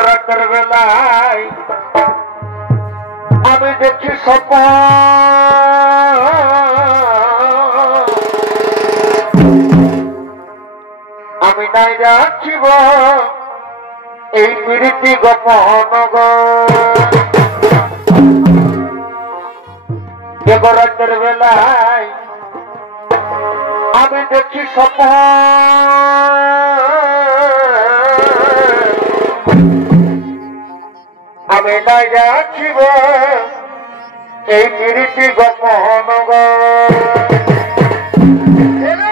রাতের বেলায় আমি দেখি স্বপ্ন আমি নাই রাখিব এই প্রীতি গোপন গো রাতের বেলায় আমি দেখি স্বপ্ন আমি নাই রাখিব এই প্রীতি গোপন গো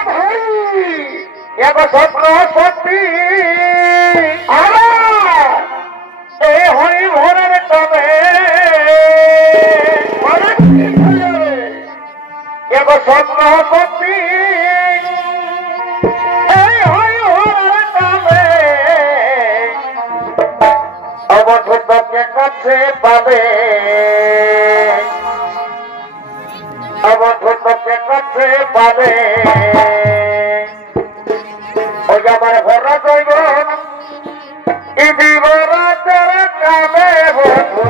ভাই এক স্বপ্ন সত্যি এই হরি ভোরের তবে এক স্বপ্ন সত্যি এই হরি ভোরের তবে অবধূতকে কাছে পাবে অবধূতকে কাছে পাবে ওই আমার ভরা জৈব দিবরাতের কামে বধূ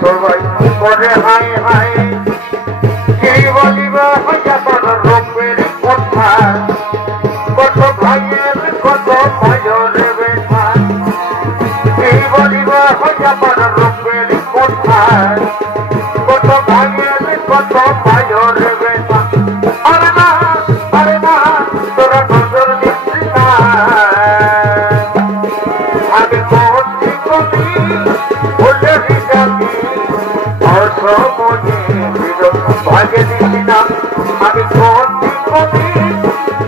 সবাই করে হাই হাই কে বলিবা রূপের কথা কত ভাইয়ের কত ভাইয়ের বেঠা কে বলিবা রূপের কথা কত ভাইয়ের কত ভাইয়ের বেঠা আরে না তোরা নজর দিচ্ছি না আমি করছি কবি বলে দিচ্ছি ভাগে দিচ্ছি না আমি করছি কবি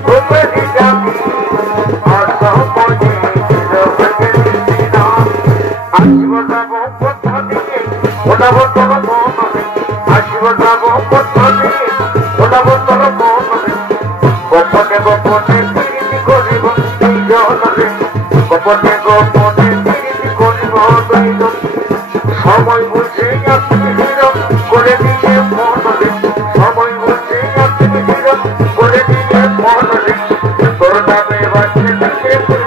বলে দিচ্ছি ভাগে দিচ্ছি না আসবো যাবো কোথা দিয়ে ওটা ওলাবো তোর মনে আসিব যাব পথে ওলাবো তোর মনে গোপনে গোপনে প্রীতি করিব দুইজনে গোপনে গোপনে প্রীতি করিব দুইজন সময় বুঝে আপনি হিরণ করে দিয়ে মনরে সময় বুঝে আপনি হিরণ করে দিয়ে মনরে তোর নামে বাঁচতে